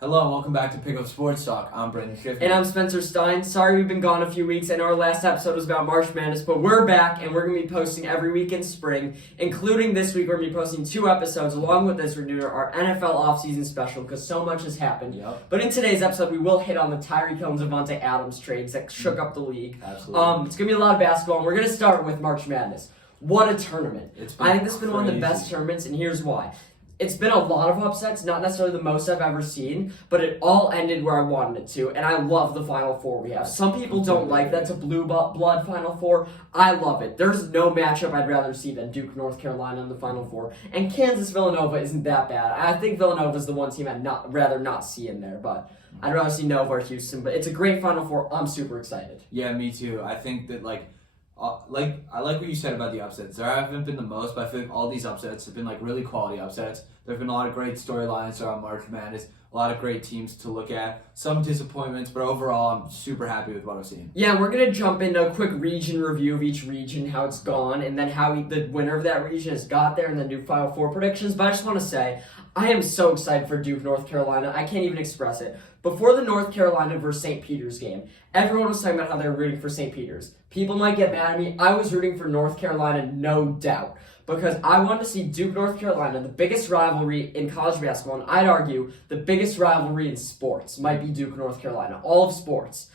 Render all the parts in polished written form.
Hello and welcome back to Pick Up Sports Talk. I'm Brendan Schiff. And I'm Spencer Stein. Sorry we've been gone a few weeks. I know our last episode was about March Madness, but we're back and we're going to be posting every week in spring, including this week. We're going to be posting 2 episodes. Along with this, we're doing our NFL offseason special because so much has happened. Yep. But in today's episode, we will hit on the Tyreek and Devante Adams trades that shook up the league. Absolutely. It's going to be a lot of basketball, and we're going to start with March Madness. What a tournament. I think this has been one of the best tournaments, and here's why. It's been a lot of upsets, not necessarily the most I've ever seen, but it all ended where I wanted it to, and I love the Final Four we have. Some people don't like that. It's a blue blood Final Four. I love it. There's no matchup I'd rather see than Duke, North Carolina in the Final Four, and Kansas-Villanova isn't that bad. I think Villanova's the one team I'd rather not see in there, but I'd rather see Nova or Houston, but it's a great Final Four. I'm super excited. Yeah, me too. I think that, I like what you said about the upsets. There haven't been the most, but I feel like all these upsets have been, really quality upsets. There have been a lot of great storylines around March Madness, a lot of great teams to look at, some disappointments, but overall, I'm super happy with what I've seen. Yeah, we're going to jump into a quick region review of each region, how it's gone, and then how the winner of that region has got there, and then do Final Four predictions. But I just want to say, I am so excited for Duke, North Carolina. I can't even express it. Before the North Carolina versus St. Peter's game, everyone was talking about how they were rooting for St. Peter's. People might get mad at me. I was rooting for North Carolina, no doubt, because I wanted to see Duke, North Carolina, the biggest rivalry in college basketball, and I'd argue the biggest rivalry in sports might be Duke, North Carolina, all of sports.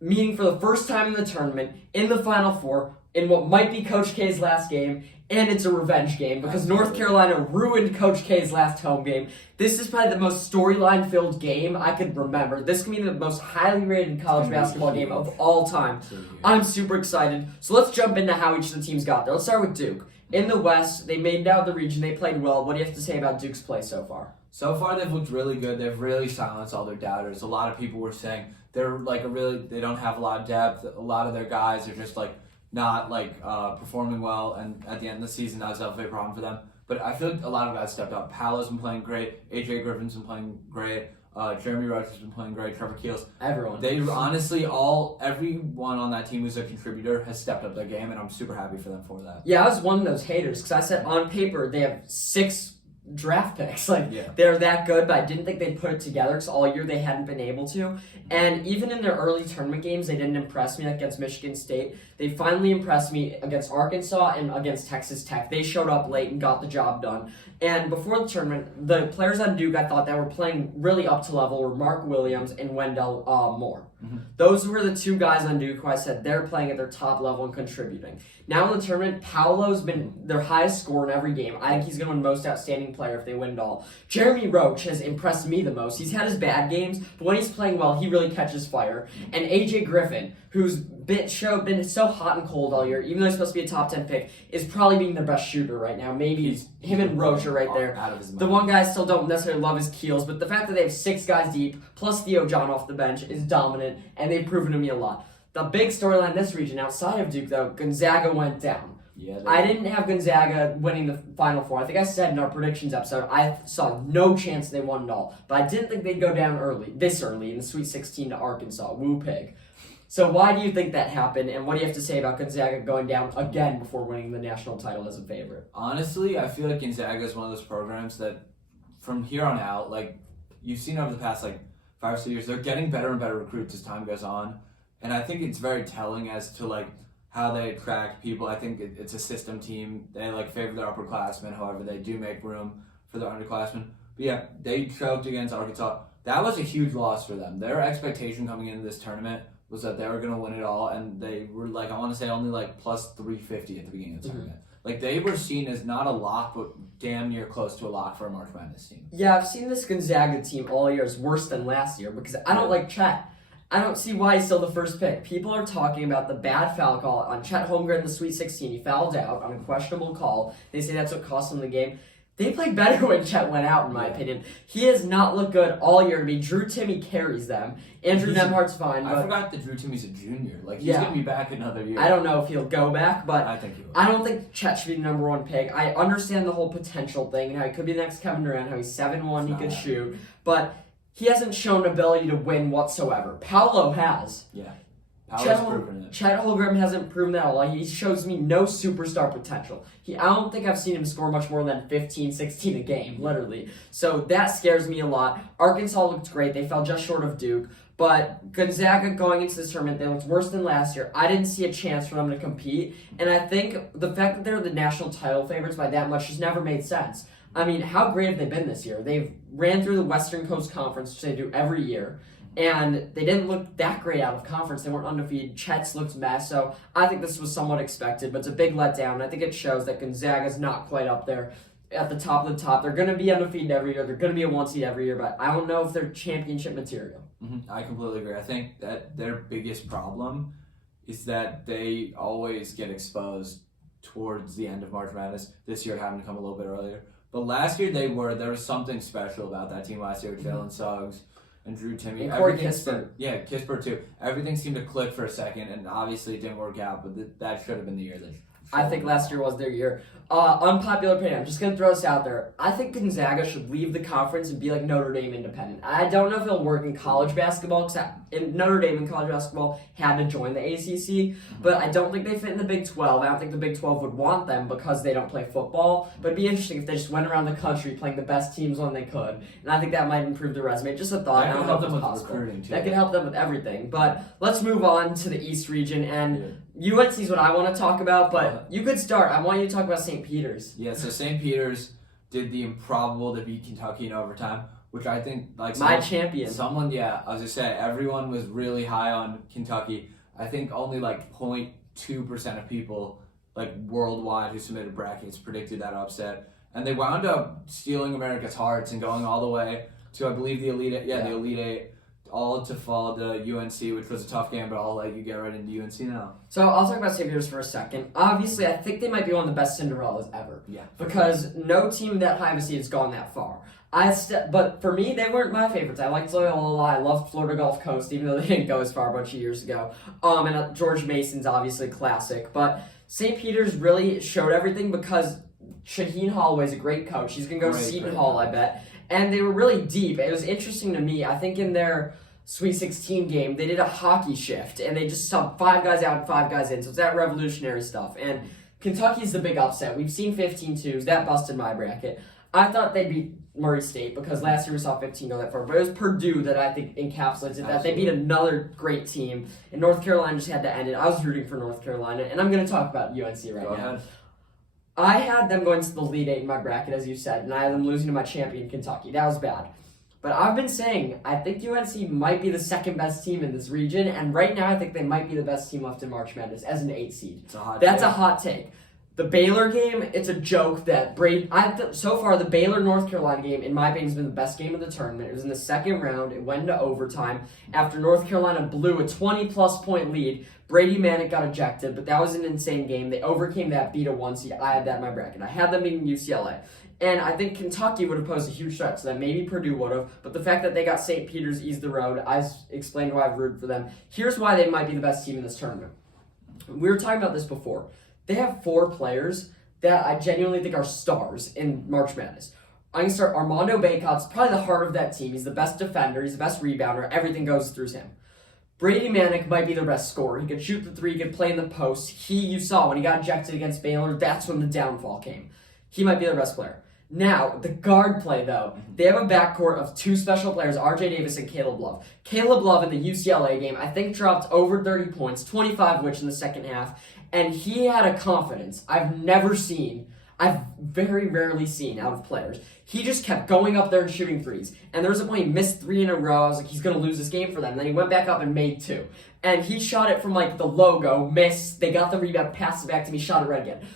Meaning for the first time in the tournament, in the Final Four, in what might be Coach K's last game, and it's a revenge game because North Carolina ruined Coach K's last home game. This is probably the most storyline-filled game I could remember. This could be the most highly rated college basketball game of all time. I'm super excited. So let's jump into how each of the teams got there. Let's start with Duke. In the West, they made it out of the region. They played well. What do you have to say about Duke's play so far? So far, they've looked really good. They've really silenced all their doubters. A lot of people were saying they're they don't have a lot of depth. A lot of their guys are just not performing well, and at the end of the season, that was definitely a problem for them. But I feel like a lot of guys stepped up. Paolo's been playing great. AJ Griffin's been playing great. Jeremy Roach has been playing great. Trevor Keels. Everyone. They honestly, everyone on that team who's a contributor has stepped up their game, and I'm super happy for them for that. Yeah, I was one of those haters because I said on paper they have 6 draft picks. Yeah. They're that good, but I didn't think they'd put it together because all year they hadn't been able to. And even in their early tournament games, they didn't impress me against Michigan State. They finally impressed me against Arkansas and against Texas Tech. They showed up late and got the job done. And before the tournament, the players on Duke I thought that were playing really up to level were Mark Williams and Wendell Moore. Mm-hmm. Those were the 2 guys on Duke who I said they're playing at their top level and contributing. Now in the tournament, Paolo's been their highest scorer in every game. I think he's going to win most outstanding player if they win it all. Jeremy Roach has impressed me the most. He's had his bad games, but when he's playing well, he really catches fire. And AJ Griffin, who's been so hot and cold all year, even though he's supposed to be a top 10 pick, is probably being their best shooter right now. Maybe him and Roach are right there. Out of his mind. The one guy I still don't necessarily love his Keels, but the fact that they have 6 guys deep, plus Theo John off the bench, is dominant, and they've proven to me a lot. The big storyline in this region, outside of Duke, though, Gonzaga went down. Yeah, I didn't have Gonzaga winning the Final Four. I think I said in our predictions episode, I saw no chance they won it all. But I didn't think they'd go down this early in the Sweet 16 to Arkansas. Woo pig. So why do you think that happened, and what do you have to say about Gonzaga going down again before winning the national title as a favorite? Honestly, I feel like Gonzaga is one of those programs that from here on out, you've seen over the past 5 or 6 years, they're getting better and better recruits as time goes on. And I think it's very telling as to how they attract people. I think it's a system team. They favor their upperclassmen, however, they do make room for their underclassmen. But yeah, they choked against Arkansas. That was a huge loss for them. Their expectation coming into this tournament was that they were going to win it all, and they were I want to say only plus 350 at the beginning of the tournament. They were seen as not a lock, but damn near close to a lock for a March Madness team. Yeah, I've seen this Gonzaga team all year is worse than last year because I don't like Chet. I don't see why he's still the first pick. People are talking about the bad foul call on Chet Holmgren in the Sweet 16. He fouled out on a questionable call. They say that's what cost him the game. They played better when Chet went out, in my opinion. He has not looked good all year to me. Drew Timme carries them. Andrew Nemhart's fine. I forgot that Drew Timme's a junior. He's going to be back another year. I don't know if he'll go back, but I think he will. I don't think Chet should be the number 1 pick. I understand the whole potential thing and how he could be the next Kevin Durant, how he's 7'1", he could shoot. But he hasn't shown ability to win whatsoever. Paolo has. Yeah. Power's proven it. Chet Holmgren hasn't proven that at all. He shows me no superstar potential. I don't think I've seen him score much more than 15, 16 a game, literally. So that scares me a lot. Arkansas looked great. They fell just short of Duke. But Gonzaga going into this tournament, they looked worse than last year. I didn't see a chance for them to compete. And I think the fact that they're the national title favorites by that much just never made sense. I mean, how great have they been this year? They've ran through the Western Coast Conference, which they do every year. And they didn't look that great out of conference. They weren't undefeated. Chet's looked mess. So I think this was somewhat expected, but it's a big letdown. I think it shows that Gonzaga's not quite up there at the top of the top. They're going to be undefeated every year. They're going to be a one seed every year, but I don't know if they're championship material. I completely agree. I think that their biggest problem is that they always get exposed towards the end of March Madness. This year it happened to come a little bit earlier. But last year there was something special about that team last year with Jalen Suggs and Drew Timme. And Corey Kispert. Yeah, Kispert too. Everything seemed to click for a second, and obviously it didn't work out, but that should have been the year. I think last year was their year. Unpopular opinion, I'm just going to throw this out there. I think Gonzaga should leave the conference and be like Notre Dame independent. I don't know if it'll work in college basketball, because Notre Dame in college basketball had to join the ACC, but I don't think they fit in the Big 12. I don't think the Big 12 would want them because they don't play football, but it'd be interesting if they just went around the country playing the best teams when they could, and I think that might improve their resume. Just a thought. That I don't could know help if them it's with possible. recruiting too. That could help them with everything, but let's move on to the East region, and UNC is what I want to talk about, but you could start. I want you to talk about St. Peter's. Yeah, so St. Peter's did the improbable to beat Kentucky in overtime, which I think, champion. I was going to say, everyone was really high on Kentucky. I think only 0.2% of people, worldwide who submitted brackets predicted that upset. And they wound up stealing America's hearts and going all the way to, I believe, the Elite Eight. The Elite Eight. All to fall to UNC, which was a tough game, but I'll let you get right into UNC now. So I'll talk about St. Peter's for a second. Obviously, I think they might be one of the best Cinderellas ever. Yeah. Because no team that high of a seed has gone that far. But for me, they weren't my favorites. I liked Loyola a lot. I loved Florida Gulf Coast, even though they didn't go as far a bunch of years ago. And George Mason's obviously classic. But St. Peter's really showed everything because Shaheen Holloway's a great coach. He's going to go to Seton Hall, I bet. And they were really deep. It was interesting to me. I think in their Sweet 16 game, they did a hockey shift, and they just subbed 5 guys out and 5 guys in. So it's that revolutionary stuff. And Kentucky's the big upset. We've seen 15-2s. That busted my bracket. I thought they'd beat Murray State because last year we saw 15 go that far. But it was Purdue that I think encapsulates it. That they beat another great team. And North Carolina just had to end it. I was rooting for North Carolina. And I'm going to talk about UNC right now. I had them going to the Elite Eight in my bracket, as you said, and I had them losing to my champion, Kentucky. That was bad. But I've been saying, I think UNC might be the second best team in this region, and right now I think they might be the best team left in March Madness as an 8 seed. That's a hot take. The Baylor game, it's a joke that so far the Baylor-North Carolina game, in my opinion, has been the best game of the tournament. It was in the second round. It went into overtime. After North Carolina blew a 20-plus point lead, Brady Manick got ejected, but that was an insane game. They overcame that, beat a 1 seed. I had that in my bracket. I had them beating UCLA. And I think Kentucky would have posed a huge threat to them. Maybe Purdue would have. But the fact that they got St. Peter's eased the road, I explained why I've rooted for them. Here's why they might be the best team in this tournament. We were talking about this before. They have 4 players that I genuinely think are stars in March Madness. I'm going to start Armando Bacot's probably the heart of that team. He's the best defender. He's the best rebounder. Everything goes through him. Brady Manick might be their best scorer. He could shoot the 3, he could play in the post. You saw when he got ejected against Baylor, that's when the downfall came. He might be their best player. Now, the guard play, though, they have a backcourt of 2 special players, R.J. Davis and Caleb Love. Caleb Love in the UCLA game, I think, dropped over 30 points, 25 which in the second half, and he had a confidence I've very rarely seen out of players. He just kept going up there and shooting threes, and there was a point he missed 3 in a row. I was like, he's going to lose this game for them. And then he went back up and made 2. And he shot it from, the logo, missed, they got the rebound, passed it back to me, shot it right again.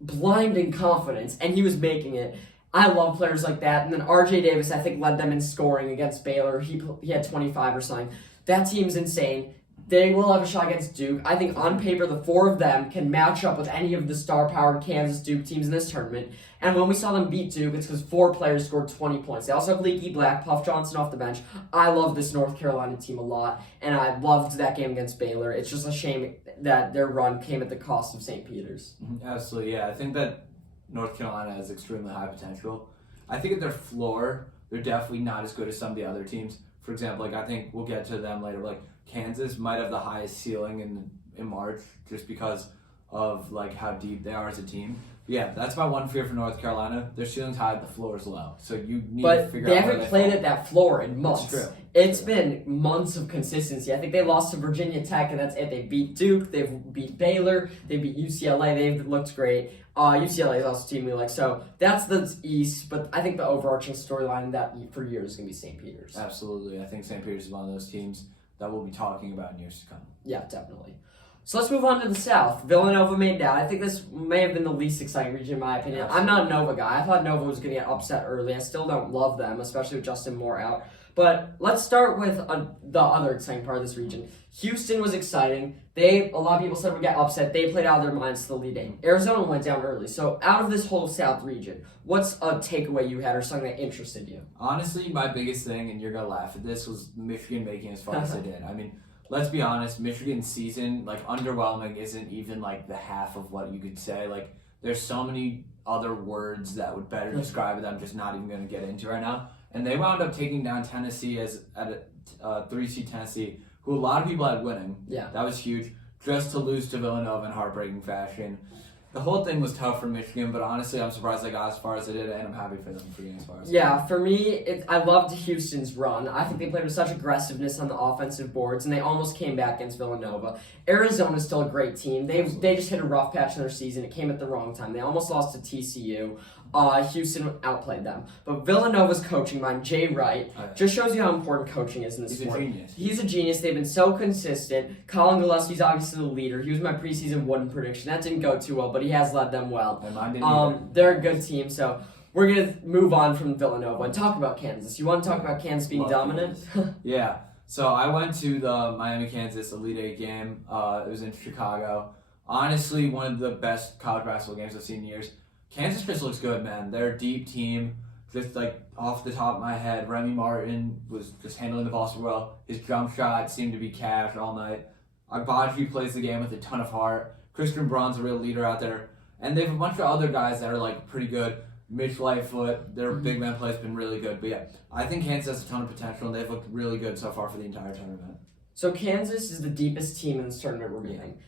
Blinding confidence, and he was making it. I love players like that. And then R.J. Davis, I think, led them in scoring against Baylor. He had 25 or something. That team's insane. They will have a shot against Duke. I think on paper, the 4 of them can match up with any of the star-powered Kansas Duke teams in this tournament. And when we saw them beat Duke, it's because 4 players scored 20 points. They also have Leaky Black, Puff Johnson off the bench. I love this North Carolina team a lot, and I loved that game against Baylor. It's just a shame that their run came at the cost of St. Peter's. Absolutely, yeah. I think that North Carolina has extremely high potential. I think at their floor, they're definitely not as good as some of the other teams. for example, like I think we'll get to them later. Like Kansas might have the highest ceiling in March just because of like how deep they are as a team. But yeah, that's my one fear for North Carolina. Their ceiling's high, the floor is low. So you need to figure out. But they haven't played at that floor in months. That's true. It's been months of consistency. I think they lost to Virginia Tech, and that's it. They beat Duke, they've beat Baylor, they beat UCLA. They've looked great. UCLA is also a team we like. So that's the East, but I think the overarching storyline that for years is going to be St. Peter's. Absolutely. I think St. Peter's is one of those teams that we'll be talking about in years to come. Yeah, definitely. So let's move on to the South. Villanova made it out. I think this may have been the least exciting region in my opinion. Absolutely. I'm not a Nova guy. I thought Nova was going to get upset early. I still don't love them, especially with Justin Moore out. But let's start with the other exciting part of this region. Houston was exciting. A lot of people said would get upset. They played out of their minds to the lead 8. Arizona went down early. So out of this whole South region, what's a takeaway you had or something that interested you? Honestly, my biggest thing, and you're going to laugh at this, was Michigan making as far as they did. I mean, let's be honest, Michigan's season, like, underwhelming isn't even, like, the half of what you could say. Like, there's so many other words that would better describe it that I'm just not even going to get into right now. And they wound up taking down Tennessee at a 3-seed Tennessee, who a lot of people had winning. Yeah. That was huge. Just to lose to Villanova in heartbreaking fashion. The whole thing was tough for Michigan, but honestly, I'm surprised they got as far as they did, and I'm happy for them for getting as far as they did. Yeah, for me, I loved Houston's run. I think they played with such aggressiveness on the offensive boards, and they almost came back against Villanova. Arizona's still a great team. They just hit a rough patch in their season. It came at the wrong time. They almost lost to TCU. Houston outplayed them. But Villanova's coaching mind, Jay Wright, just shows you how important coaching is in the sport. He's a genius. He's a genius. They've been so consistent. Colin Gillespie's obviously the leader. He was my preseason wooden prediction. That didn't go too well, but he has led them well. And mine didn't either. They're a good team, so we're going to move on from Villanova and talk about Kansas. You want to talk about Kansas being dominant? Yeah. So I went to the Miami-Kansas Elite 8 game. It was in Chicago. Honestly, one of the best college basketball games I've seen in years. Kansas just looks good, man. They're a deep team. Just like off the top of my head, Remy Martin was just handling the ball so well. His jump shot seemed to be cash all night. Agbaji plays the game with a ton of heart. Christian Braun's a real leader out there. And they have a bunch of other guys that are like pretty good. Mitch Lightfoot, their big man play has been really good. But yeah, I think Kansas has a ton of potential, and they've looked really good so far for the entire tournament. So Kansas is the deepest team in this tournament we're meeting.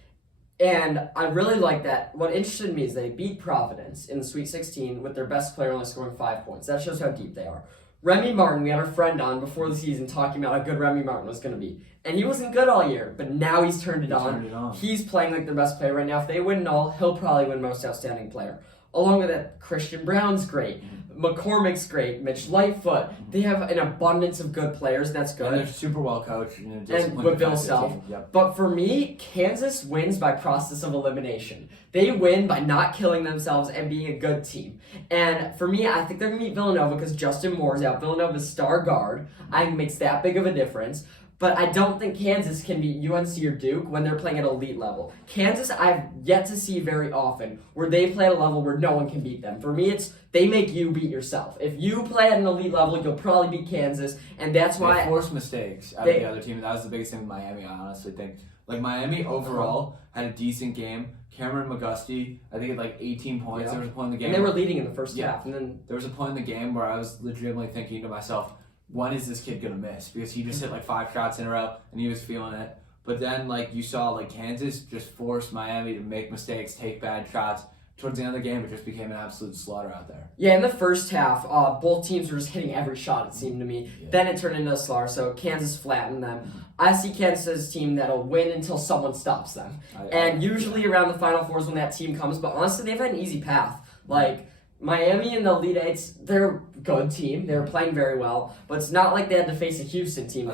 And I really like that. What interested me is they beat Providence in the Sweet 16 with their best player only scoring 5 points. That shows how deep they are. Remy Martin, we had our friend on before the season talking about how good Remy Martin was going to be. And he wasn't good all year, but now he's turned it on. He's playing like their best player right now. If they win it all, he'll probably win most outstanding player. Along with that, Christian Brown's great. McCormick's great. Mitch Lightfoot. They have an abundance of good players. That's good. And they're super well coached. And with Bill Self. Yep. But for me, Kansas wins by process of elimination. They win by not killing themselves and being a good team. And for me, I think they're going to meet Villanova because Justin Moore's out. Villanova's star guard. I think makes that big of a difference. But I don't think Kansas can beat UNC or Duke when they're playing at elite level. Kansas, I've yet to see very often where they play at a level where no one can beat them. For me, it's they make you beat yourself. If you play at an elite level, you'll probably beat Kansas, and that's why they force mistakes out of the other team. That was the biggest thing with Miami, I honestly think. Like, Miami overall had a decent game. Cameron McGusty, I think, had like 18 points. Yeah. There was a point in the game. And they were leading in the first half. And then there was a point in the game where I was legitimately thinking to myself, when is this kid going to miss? Because he just hit like 5 shots in a row, and he was feeling it. But then, like, you saw, like, Kansas just forced Miami to make mistakes, take bad shots. Towards the end of the game, it just became an absolute slaughter out there. Yeah, in the first half, both teams were just hitting every shot, it seemed to me. Yeah. Then it turned into a slaughter, so Kansas flattened them. I see Kansas as a team that'll win until someone stops them. And usually around the Final Fours when that team comes, but honestly, they've had an easy path. Like, Miami and the Elite Eights, they're a good team. They were playing very well, but it's not like they had to face a Houston team.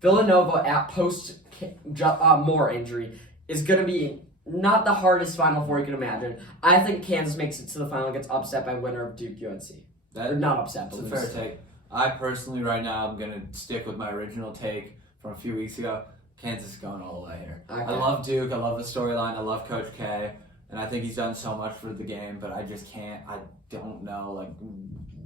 Villanova at post-Moore injury is going to be not the hardest Final Four you can imagine. I think Kansas makes it to the final and gets upset by winner of Duke UNC. Or not upset, but it's a fair take. I personally, right now, I'm going to stick with my original take from a few weeks ago. Kansas is going all the way here. Okay. I love Duke. I love the storyline. I love Coach K. And I think he's done so much for the game, but I just can't. I don't know like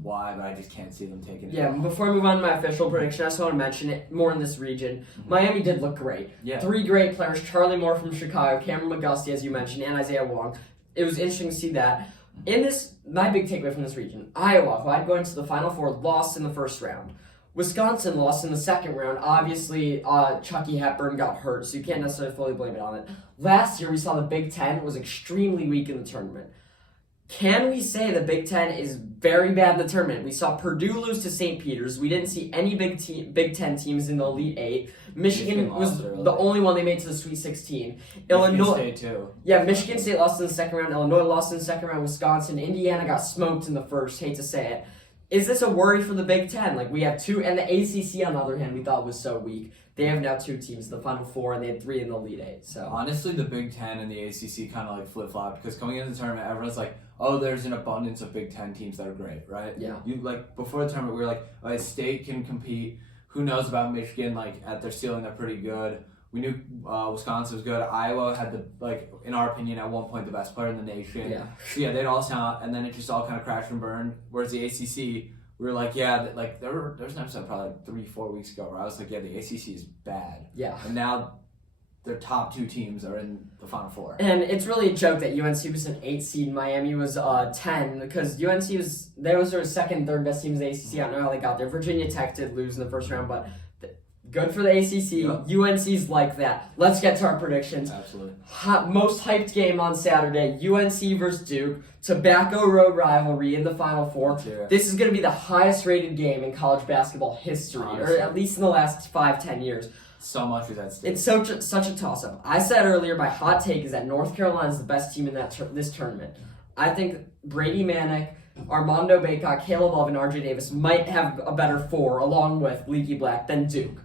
why, but I just can't see them taking it. Yeah, before I move on to my official prediction, I just want to mention it more in this region. Mm-hmm. Miami did look great. Yeah. 3 great players, Charlie Moore from Chicago, Cameron McGusty, as you mentioned, and Isaiah Wong. It was interesting to see that. In this, my big takeaway from this region, Iowa, who I'd go into the Final Four, lost in the first round. Wisconsin lost in the second round. Obviously, Chucky Hepburn got hurt, so you can't necessarily fully blame it on it. Last year, we saw the Big Ten was extremely weak in the tournament. Can we say the Big Ten is very bad in the tournament? We saw Purdue lose to St. Peter's. We didn't see any Big Ten teams in the Elite Eight. Michigan was the only one they made to the Sweet 16. Illinois State too. Yeah, Michigan State lost in the second round. Illinois lost in the second round. Wisconsin, Indiana got smoked in the first. Hate to say it. Is this a worry for the Big Ten? Like, we have two, and the ACC, on the other hand, we thought was so weak. They have now two teams in the Final Four, and they had three in the Elite Eight. So honestly, the Big Ten and the ACC kind of like flip-flopped, because coming into the tournament, everyone's like, oh, there's an abundance of Big Ten teams that are great, right? Yeah. You like before the tournament, we were like, oh, State can compete. Who knows about Michigan? Like, at their ceiling, they're pretty good. We knew Wisconsin was good. Iowa had in our opinion, at one point, the best player in the nation. Yeah. So yeah, they'd all sound, and then it just all kind of crashed and burned. Whereas the ACC, we were like, yeah, like there was an episode probably like 3-4 weeks ago where I was like, yeah, the ACC is bad. Yeah. And now their top two teams are in the Final Four. And it's really a joke that UNC was an 8 seed, Miami was 10, because UNC was their second, third best teams in the ACC. I don't know how they got there. Virginia Tech did lose in the first round, but good for the ACC. Yep. UNC's like that. Let's get to our predictions. Absolutely. Most hyped game on Saturday, UNC versus Duke. Tobacco Road rivalry in the Final Four. Yeah. This is going to be the highest rated game in college basketball history, honestly, or at least in the last 5-10 years. So much is at stake. It's such a toss-up. I said earlier, my hot take is that North Carolina is the best team in this tournament. I think Brady Manick, Armando Bacot, Caleb Love, and RJ Davis might have a better four, along with Leaky Black, than Duke.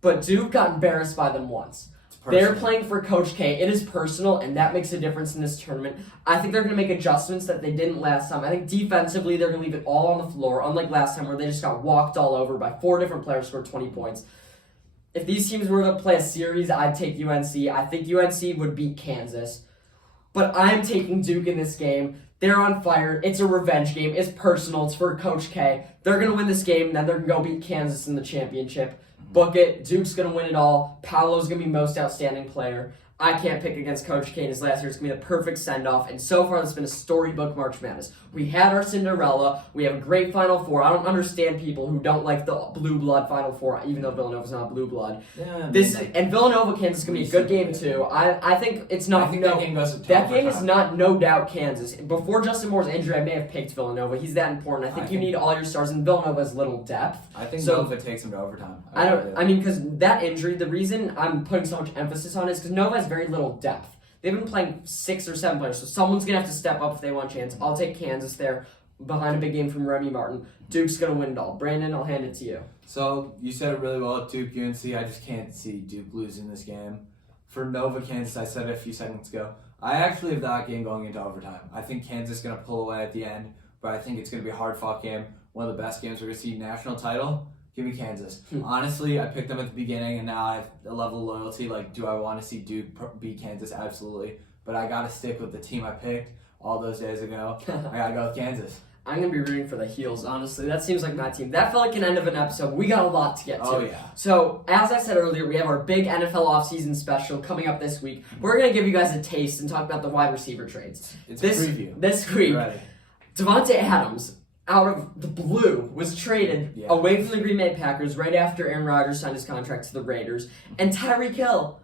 But Duke got embarrassed by them once. They're playing for Coach K. It is personal, and that makes a difference in this tournament. I think they're going to make adjustments that they didn't last time. I think defensively, they're going to leave it all on the floor, unlike last time where they just got walked all over by 4 different players, scored 20 points. If these teams were to play a series, I'd take UNC. I think UNC would beat Kansas. But I'm taking Duke in this game. They're on fire. It's a revenge game. It's personal. It's for Coach K. They're going to win this game, and then they're going to go beat Kansas in the championship. Book it. Duke's going to win it all. Paolo's going to be most outstanding player. I can't pick against Coach K in his last year. It's going to be the perfect send-off. And so far, it's been a storybook March Madness. We had our Cinderella. We have a great Final Four. I don't understand people who don't like the blue blood Final Four, even though Villanova's not blue blood. Yeah, And Villanova-Kansas is going to be a good game, too. I think it's not... I think that game goes that game is not no doubt Kansas. Before Justin Moore's injury, I may have picked Villanova. He's that important. I think you need all your stars, and Villanova has little depth. I think Nova takes him to overtime. Because that injury, the reason I'm putting so much emphasis on it is because Nova has very little depth. They've been playing 6 or 7 players, so someone's going to have to step up if they want a chance. I'll take Kansas there behind a big game from Remy Martin. Duke's going to win it all. Brandon, I'll hand it to you. So, you said it really well at Duke, UNC. I just can't see Duke losing this game. For Nova, Kansas, I said it a few seconds ago. I actually have that game going into overtime. I think Kansas is going to pull away at the end, but I think it's going to be a hard-fought game. One of the best games we're going to see. National title, give me Kansas. Honestly, I picked them at the beginning, and now I have a level of loyalty. Like, do I want to see Duke beat Kansas? Absolutely. But I got to stick with the team I picked all those days ago. I got to go with Kansas. I'm going to be rooting for the Heels, honestly. That seems like my team. That felt like an end of an episode. We got a lot to get to. Oh, yeah. So, as I said earlier, we have our big NFL offseason special coming up this week. We're going to give you guys a taste and talk about the wide receiver trades. It's a preview. This week, Devante Adams, out of the blue, was traded away from the Green Bay Packers right after Aaron Rodgers signed his contract to the Raiders. And Tyreek Hill,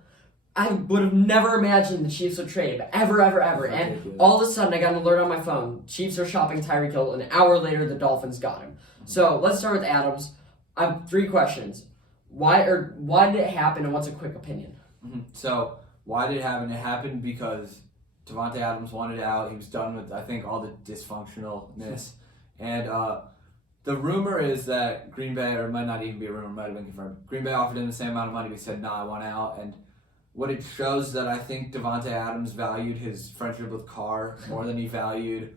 I would have never imagined the Chiefs would trade him, ever. And all of a sudden, I got an alert on my phone. Chiefs are shopping Tyreek Hill. An hour later, the Dolphins got him. So let's start with Adams. I have 3 questions. Why did it happen, and what's a quick opinion? So why did it happen? It happened because Devante Adams wanted out. He was done with, I think, all the dysfunctionalness. And the rumor is that Green Bay, or it might not even be a rumor, it might have been confirmed. Green Bay offered him the same amount of money, but he said, "No, I want out." And what it shows is that I think Devante Adams valued his friendship with Carr more than he valued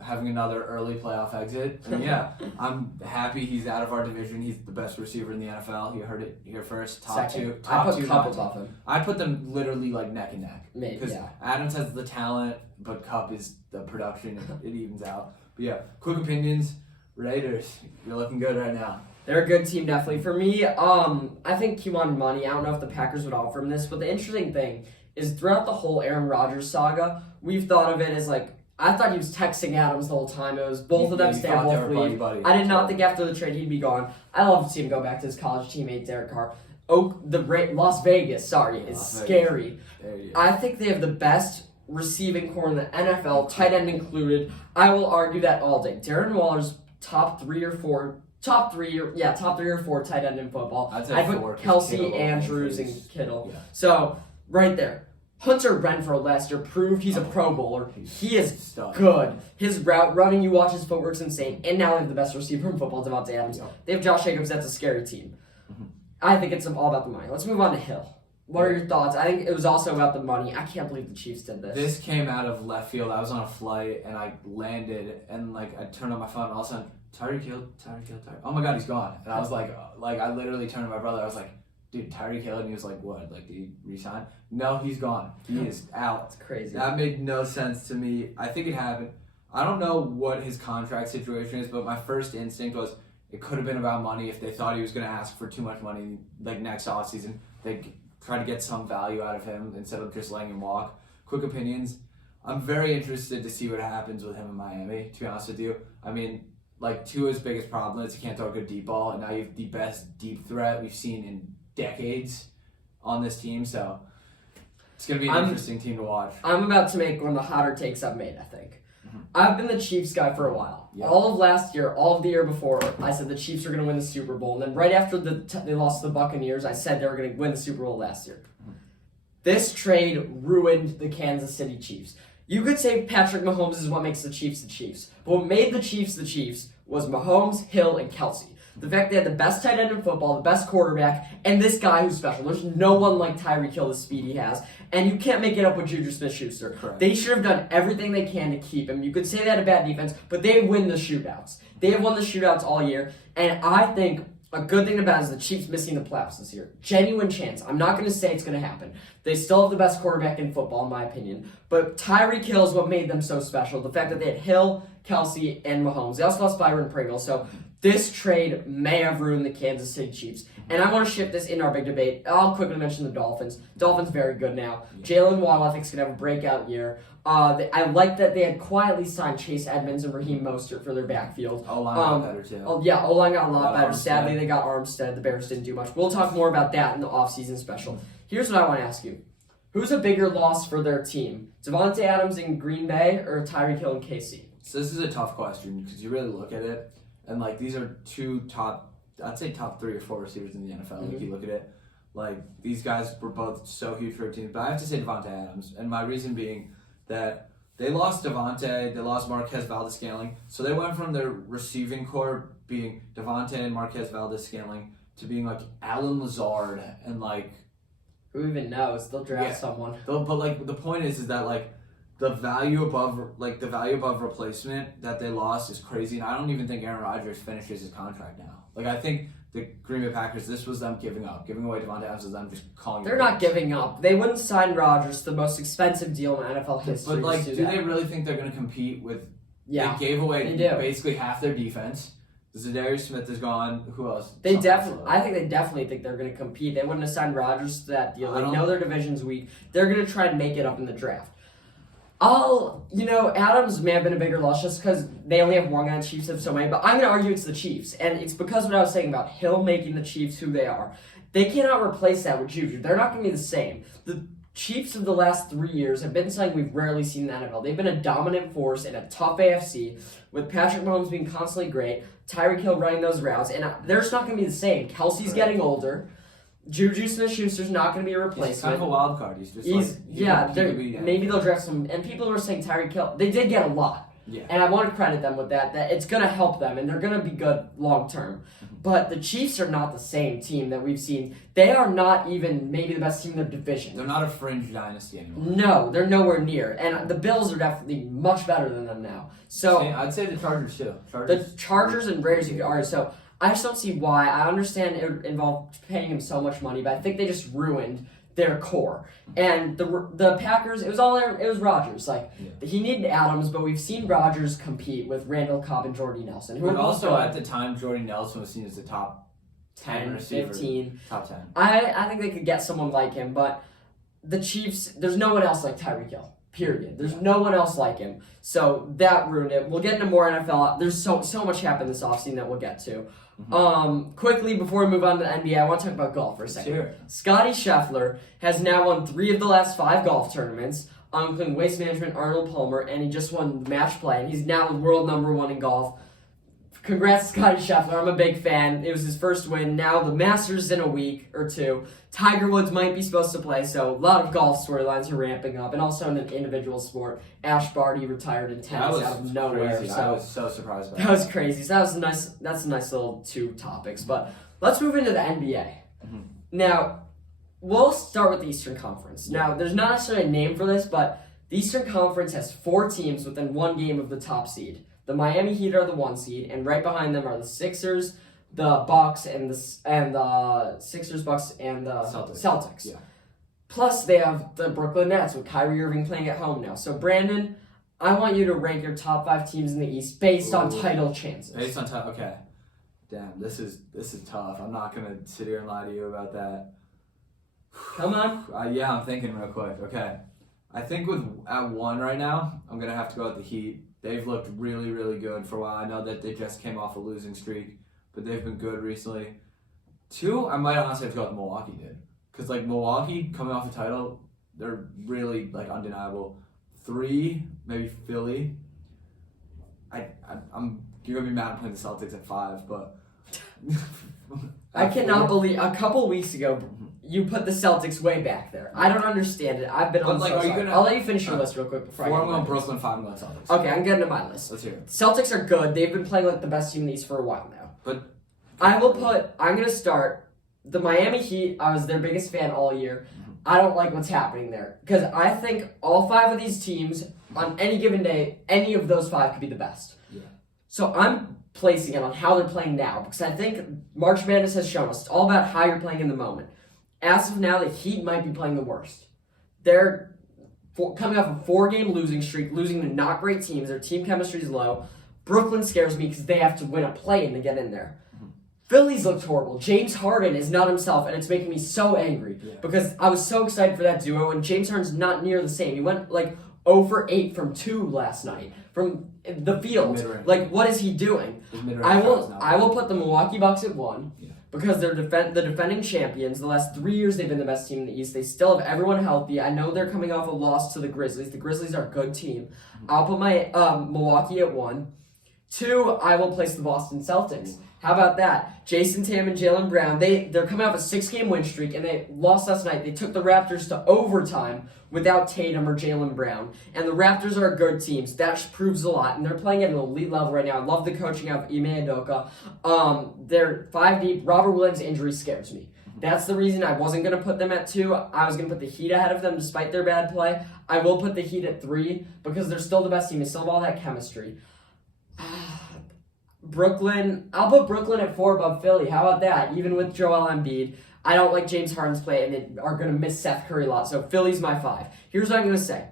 having another early playoff exit. And yeah, I'm happy he's out of our division. He's the best receiver in the NFL. You heard it here first. Top two. I put Cup off him. I put them literally like neck and neck. Maybe, because Adams has the talent, but Cup is the production. It evens out. But yeah, quick opinions. Raiders, you're looking good right now. They're a good team, definitely. For me, I think he wanted money. I don't know if the Packers would offer him this, but the interesting thing is throughout the whole Aaron Rodgers saga, we've thought of it as like I thought he was texting Adams the whole time. It was both of them You stay on thought they both were leave. buddy-buddy. I did not think after the trade he'd be gone. I love to see him go back to his college teammate Derek Carr. Las Vegas, is Las scary. There you go. I think they have the best receiving core in the NFL, tight end included. I will argue that all day. Darren Waller's top three or four tight end in football. I'd say I'd four, put 'cause Kelsey, Kittle, Andrews, and Andrews. Kittle. Yeah. So, right there. Hunter Renfrow last year proved he's a Pro Bowler. He is Stud. good. His route running, you watch his footwork's insane. And now they have the best receiver in football, Devante Adams. Yeah. They have Josh Jacobs. That's a scary team. Mm-hmm. I think it's all about the money. Let's move on to Hill. What are your thoughts? I think it was also about the money. I can't believe the Chiefs did this. This came out of left field. I was on a flight and I landed and like I turned on my phone and all of a sudden Tyreek Hill. Oh my God, he's gone. And I was like I literally turned to my brother. I was like, dude, Tyreek Hill, and he was like, what? Like, did he resign? No, he's gone. He is out. That's crazy. That made no sense to me. I think it happened. I don't know what his contract situation is, but my first instinct was it could have been about money. If they thought he was going to ask for too much money, like next offseason, they'd try to get some value out of him instead of just letting him walk. Quick opinions. I'm very interested to see what happens with him in Miami, to be honest with you. I mean, like, Tua's biggest problem is he can't throw a good deep ball, and now you have the best deep threat we've seen in decades on this team, so it's going to be an interesting team to watch. I'm about to make one of the hotter takes I've made, I think. Mm-hmm. I've been the Chiefs guy for a while. Yep. All of last year, all of the year before, I said the Chiefs were going to win the Super Bowl. And then right after they lost to the Buccaneers, I said they were going to win the Super Bowl last year. Mm-hmm. This trade ruined the Kansas City Chiefs. You could say Patrick Mahomes is what makes the Chiefs the Chiefs. But what made the Chiefs was Mahomes, Hill, and Kelsey. The fact they had the best tight end in football, the best quarterback, and this guy who's special. There's no one like Tyreek Hill, the speed he has. And you can't make it up with Juju Smith-Schuster. Correct. They should have done everything they can to keep him. You could say they had a bad defense, but they win the shootouts. They have won the shootouts all year. And I think a good thing about it is the Chiefs missing the playoffs this year. Genuine chance. I'm not going to say it's going to happen. They still have the best quarterback in football, in my opinion. But Tyreek Hill is what made them so special. The fact that they had Hill, Kelsey, and Mahomes. They also lost Byron Pringle. So this trade may have ruined the Kansas City Chiefs. And I want to shift this in our big debate. I'll quickly mention the Dolphins. Dolphins very good now. Jalen Waddle, I think, is going to have a breakout year. I like that they had quietly signed Chase Edmonds and Raheem Mostert for their backfield. O-line got better, too. O-line got a lot better. Armstead. Sadly, they got Armstead. The Bears didn't do much. We'll talk more about that in the offseason special. Here's what I want to ask you. Who's a bigger loss for their team? Devante Adams in Green Bay or Tyreek Hill in KC? So this is a tough question because you really look at it, and like these are two top 3 or 4 receivers in the NFL. Mm-hmm. Like you look at it, like these guys were both so huge for their teams. But I have to say Devante Adams, and my reason being that they lost Devante, they lost Marquez Valdes-Scantling, so they went from their receiving core being Devante and Marquez Valdes-Scantling to being like Allen Lazard and like. Who even knows? They'll draft someone. But like the point is that like the value above replacement that they lost is crazy, and I don't even think Aaron Rodgers finishes his contract now. Like I think the Green Bay Packers, this was them giving away Devante Adams, is them just calling. They're not giving up. They wouldn't sign Rodgers, the most expensive deal in NFL history. But like, do they really think they're going to compete with? Yeah, they gave away they do. basically half their defense. Zadarius Smith is gone. Who else? I think they definitely think they're going to compete. They wouldn't have signed Rodgers to that deal. They know their division's weak. They're going to try and make it up in the draft. Adams may have been a bigger loss just because they only have one guy and the Chiefs have so many, but I'm going to argue it's the Chiefs. And it's because of what I was saying about Hill making the Chiefs who they are. They cannot replace that with Juju. They're not going to be the same. The Chiefs of the last 3 years have been something we've rarely seen in the NFL. They've been a dominant force in a tough AFC with Patrick Mahomes being constantly great, Tyreek Hill running those routes, and they're just not going to be the same. Kelsey's getting older. Juju Smith-Schuster's not going to be a replacement. He's kind of a wild card. Maybe they'll draft some. And people were saying Tyreek Hill. They did get a lot. Yeah. And I want to credit them with that it's going to help them, and they're going to be good long term. But the Chiefs are not the same team that we've seen. They are not even maybe the best team in their division. They're not a fringe dynasty anymore. No, they're nowhere near. And the Bills are definitely much better than them now. So I'd say the Chargers too. The Chargers and Raiders, you could argue. So I just don't see why. I understand it involved paying him so much money, but I think they just ruined their core. And the Packers, it was Rodgers. He needed Adams, but we've seen Rodgers compete with Randall Cobb and Jordy Nelson. But also at the time, Jordy Nelson was seen as the top 10 receiver. 15. Top 10. I think they could get someone like him, but the Chiefs, there's no one else like Tyreek Hill. Period. There's no one else like him. So that ruined it. We'll get into more NFL. There's so much happened this offseason that we'll get to. Quickly, before we move on to the NBA, I want to talk about golf for a second. Sure. Scotty Scheffler has now won 3 of the last 5 golf tournaments, including Waste Management, Arnold Palmer, and he just won match play, and he's now the world #1 in golf. Congrats, Scotty Scheffler. I'm a big fan. It was his first win. Now the Masters in a week or two. Tiger Woods might be supposed to play, so a lot of golf storylines are ramping up. And also in an individual sport, Ash Barty retired in tennis out of nowhere. Crazy. So I was so surprised by that was crazy. So that's a nice little 2 topics. But let's move into the NBA. Now, we'll start with the Eastern Conference. Now, there's not necessarily a name for this, but the Eastern Conference has 4 teams within 1 game of the top seed. The Miami Heat are the 1 seed, and right behind them are the Sixers, the Bucks, and the Sixers, Bucks, and the Celtics. Yeah. Plus, they have the Brooklyn Nets with Kyrie Irving playing at home now. So, Brandon, I want you to rank your top 5 teams in the East based on title chances. Based on title, okay. Damn, this is tough. I'm not gonna sit here and lie to you about that. Come on. Yeah, I'm thinking real quick. Okay, I think at 1 right now, I'm gonna have to go with the Heat. They've looked really, really good for a while. I know that they just came off a losing streak, but they've been good recently. 2, I might honestly have to go with Milwaukee, dude. Because, Milwaukee, coming off the title, they're really, undeniable. 3, maybe Philly. You're going to be mad at playing the Celtics at 5, but... I cannot believe, a couple weeks ago, you put the Celtics way back there. I don't understand it. I've been on the side. I'll let you finish your list real quick before 4, I'm going Brooklyn, 5, I'm going Celtics. Okay, I'm getting to my list. Let's hear it. Celtics are good. They've been playing like the best team in the East for a while now. But I'm going to start the Miami Heat. I was their biggest fan all year. I don't like what's happening there because I think all 5 of these teams on any given day, any of those 5 could be the best. Yeah. So I'm placing it on how they're playing now because I think March Madness has shown us it's all about how you're playing in the moment. As of now, the Heat might be playing the worst. They're coming off a 4-game losing streak, losing to not great teams. Their team chemistry is low. Brooklyn scares me because they have to win a play-in to get in there. Philly's looked horrible. James Harden is not himself, and it's making me so angry because I was so excited for that duo, and James Harden's not near the same. He went 0 for 8 from 2 last night from the field. What is he doing? I will put the Milwaukee Bucks at 1 because they're the defending champions. The last 3 years they've been the best team in the East. They still have everyone healthy. I know they're coming off a loss to the Grizzlies. The Grizzlies are a good team. I'll put my Milwaukee at 1. 2, I will place the Boston Celtics. How about that? Jason Tatum and Jaylen Brown, they're coming off a 6-game win streak, and they lost last night. They took the Raptors to overtime without Tatum or Jaylen Brown. And the Raptors are a good team, so that proves a lot. And they're playing at an elite level right now. I love the coaching of Ime Udoka. They're 5 deep. Robert Williams' injury scares me. That's the reason I wasn't going to put them at 2. I was going to put the Heat ahead of them despite their bad play. I will put the Heat at 3 because they're still the best team. They still have all that chemistry. Brooklyn, I'll put Brooklyn at 4 above Philly. How about that? Even with Joel Embiid, I don't like James Harden's play, and they are going to miss Seth Curry a lot. So Philly's my 5. Here's what I'm going to say.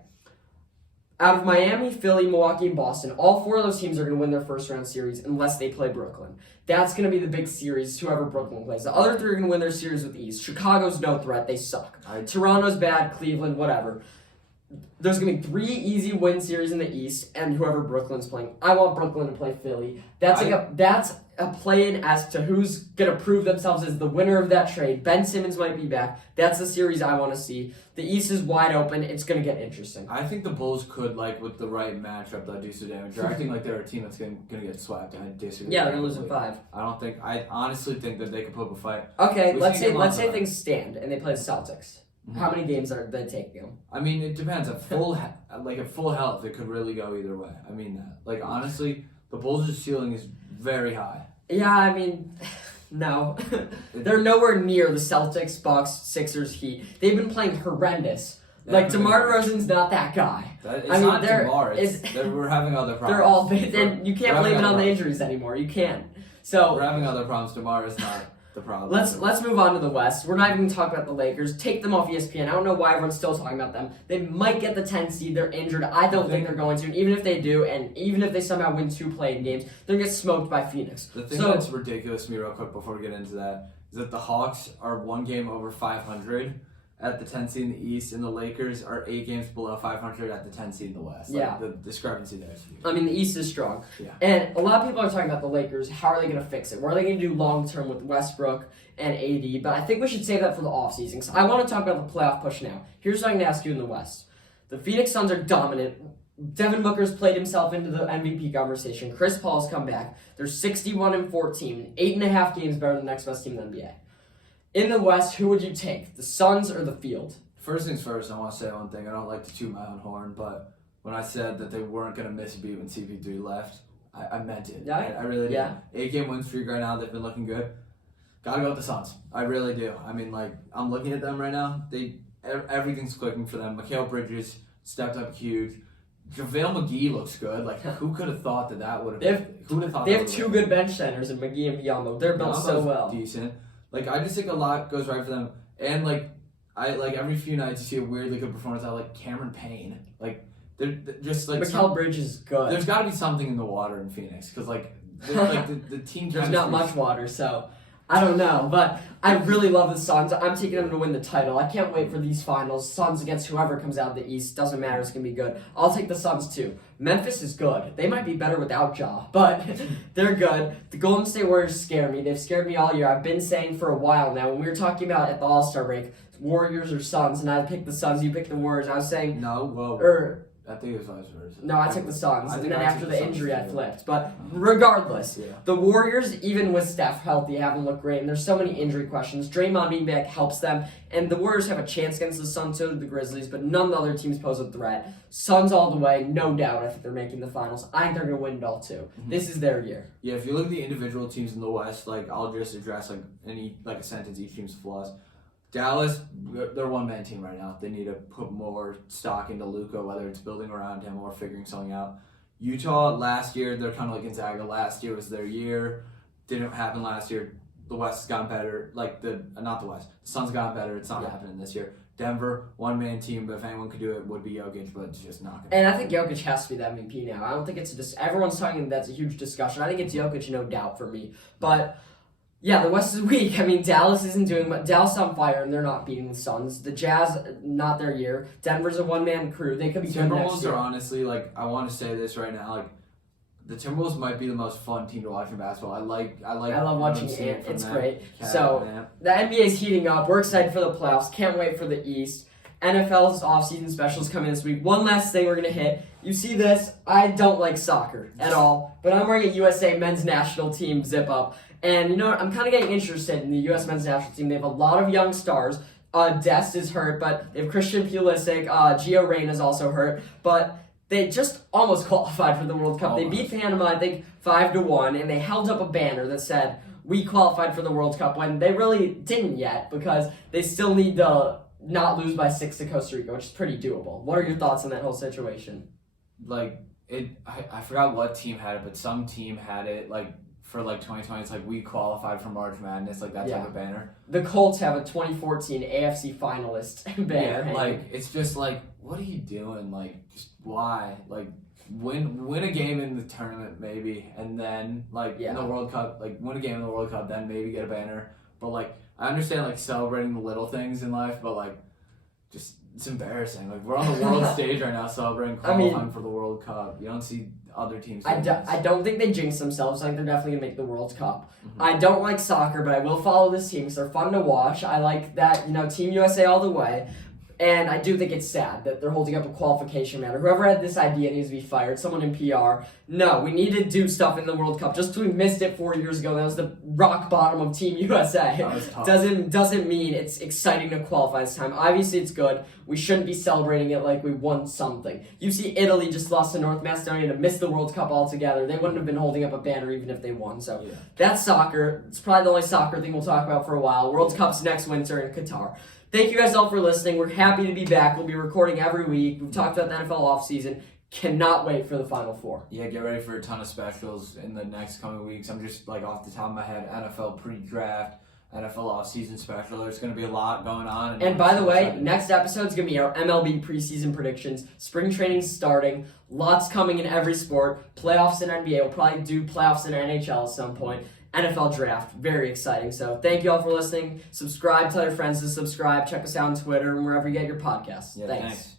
Out of Miami, Philly, Milwaukee, and Boston, all 4 of those teams are going to win their first-round series unless they play Brooklyn. That's going to be the big series, whoever Brooklyn plays. The other 3 are going to win their series with ease. Chicago's no threat. They suck. Toronto's bad. Cleveland, whatever. There's going to be 3 easy win series in the East, and whoever Brooklyn's playing. I want Brooklyn to play Philly. That's a play-in as to who's going to prove themselves as the winner of that trade. Ben Simmons might be back. That's the series I want to see. The East is wide open. It's going to get interesting. I think the Bulls could, with the right matchup, do some damage. They're acting like they're a team that's going to get swept. I disagree. Yeah, they're going to lose in 5. I honestly think that they could put up a fight. Okay, let's say things stand, and they play the Celtics. How many games are they taking them? I mean, it depends. At full health, it could really go either way. I mean that. Honestly, the Bulls' ceiling is very high. Yeah, I mean, no. They're nowhere near the Celtics, Bucks, Sixers, Heat. They've been playing horrendous. DeMar DeRozan's not that guy. Not DeMar. We're having other problems. You can't blame it on the injuries anymore. You can't. So we're having other problems. DeMar is not the problem. Let's move on to the West. We're not even going to talk about the Lakers. Take them off ESPN. I don't know why everyone's still talking about them. They might get the 10 seed. They're injured. I don't think they're going to. And even if they do, and even if they somehow win 2 play-in games, they're going to get smoked by Phoenix. The thing that's ridiculous to me real quick before we get into that is that the Hawks are 1 game over 500, at the 10th seed in the East, and the Lakers are 8 games below 500 at the 10th seed in the West. Yeah. The discrepancy there is huge. I mean, the East is strong. Yeah. And a lot of people are talking about the Lakers. How are they going to fix it? What are they going to do long term with Westbrook and AD? But I think we should save that for the offseason. So I want to talk about the playoff push now. Here's what I'm going to ask you in the West. The Phoenix Suns are dominant. Devin Booker's played himself into the MVP conversation. Chris Paul's come back. They're 61-14, 8.5 games better than the next best team in the NBA. In the West, who would you take, the Suns or the field? First things first, I want to say one thing. I don't like to toot my own horn, but when I said that they weren't going to miss a beat when CP3 left, I meant it. Yeah? I really did. Yeah. 8-game win streak right now. They've been looking good. Gotta go with the Suns. I really do. I mean, like, I'm looking at them right now. Everything's clicking for them. Mikal Bridges stepped up huge. JaVale McGee looks good. Like, who could have thought that would have been? Who would have thought They have two good bench centers in McGee and Biyombo. They're built so well. Decent. Like, I just think a lot goes right for them. And, like, every few nights you see a weirdly good performance out of, like, Cameron Payne. Like, they're just, like... Mikal Bridges is good. There's got to be something in the water in Phoenix. Because, like, the team... There's not much water, so... I don't know, but I really love the Suns. I'm taking them to win the title. I can't wait for these finals. Suns against whoever comes out of the East. Doesn't matter. It's going to be good. I'll take the Suns, too. Memphis is good. They might be better without Ja, but they're good. The Golden State Warriors scare me. They've scared me all year. I've been saying for a while now, when we were talking about at the All-Star break, Warriors or Suns, and I picked the Suns, you picked the Warriors. I was saying... No, well... I think it was vice versa. No, I took the Suns, and then after the injury, I too. flipped. But regardless, Yeah. the Warriors, even with Steph healthy, haven't looked great, and there's so many injury questions. Draymond being back helps them, and the Warriors have a chance against the Suns, so do the Grizzlies, but none of the other teams pose a threat. Suns all the way, no doubt. I think they're making the finals. I think they're going to win it all, too. Mm-hmm. This is their year. Yeah, if you look at the individual teams in the West, like, I'll just address, like, a sentence, each team's flaws. Dallas, they're one-man team right now. They need to put more stock into Luka, whether it's building around him or figuring something out. Utah, last year, they're kind of like Gonzaga. Last year was their year. Didn't happen last year. The West has gotten better. Not the West. The Suns gotten better. It's not happening this year. Denver, one-man team, but if anyone could do it, would be Jokic, but it's just not going to And I think Jokic has to be the MVP now. I don't think it's everyone's talking that's a huge discussion. I think it's Jokic, no doubt, for me. But... yeah, the West is weak. I mean, Dallas isn't doing much. Dallas on fire, and they're not beating the Suns. The Jazz, not their year. Denver's a one-man crew. They could be good next Timberwolves year. are honestly, like, I want to say this right now, like, the Timberwolves might be the most fun team to watch in basketball. I love watching Ant. It's great. Cat So, and Ant. the NBA's heating up. We're excited for the playoffs. Can't wait for the East. NFL's offseason specials coming this week. One last thing we're going to hit. You see this? I don't like soccer at all, but I'm wearing a USA men's national team zip-up. And you know what? I'm kind of getting interested in the U.S. men's national team. They have a lot of young stars. Dest is hurt, but they have Christian Pulisic. Gio Reyna's also hurt. But they just almost qualified for the World Cup. Almost. They beat Panama, I think, 5-1, and they held up a banner that said, "We qualified for the World Cup," when they really didn't yet because they still need to not lose by 6 to Costa Rica, which is pretty doable. What are your thoughts on that whole situation? Like, I forgot what team had it, but some team had it, like, for, like, 2020. It's like, we qualified for March Madness, like, that type of banner. The Colts have a 2014 AFC finalist banner. Yeah, like, it's just, like, what are you doing? Like, just why? Like, win a game in the tournament, maybe, and then, like, in the World Cup, like, win a game in the World Cup, then maybe get a banner. But, like, I understand, like, celebrating the little things in life, but, like, just, it's embarrassing. Like, we're on the world stage right now celebrating qualifying for the World Cup. You don't see other teams doing this. I don't think they jinx themselves. I think they're definitely going to make the World Cup. Mm-hmm. I don't like soccer, but I will follow this team because they're fun to watch. I like that, Team USA all the way. And I do think it's sad that they're holding up a qualification banner. Whoever had this idea needs to be fired. Someone in PR. No, we need to do stuff in the World Cup. Just because we missed it 4 years ago, that was the rock bottom of Team USA. That was tough. Doesn't mean it's exciting to qualify this time. Obviously, it's good. We shouldn't be celebrating it like we won something. You see, Italy just lost to North Macedonia to miss the World Cup altogether. They wouldn't have been holding up a banner even if they won. So that's soccer. It's probably the only soccer thing we'll talk about for a while. World Cup's next winter in Qatar. Thank you guys all for listening. We're happy to be back. We'll be recording every week. We've talked about the NFL offseason. Cannot wait for the Final Four. Yeah, get ready for a ton of specials in the next coming weeks. I'm just, like, off the top of my head, NFL pre-draft, NFL offseason special. There's going to be a lot going on. And by the way, next episode is going to be our MLB preseason predictions. Spring training's starting. Lots coming in every sport. Playoffs in NBA. We'll probably do playoffs in NHL at some point. NFL draft. Very exciting. So thank you all for listening. Subscribe, tell your friends to subscribe. Check us out on Twitter and wherever you get your podcasts. Yeah, Thanks. thanks.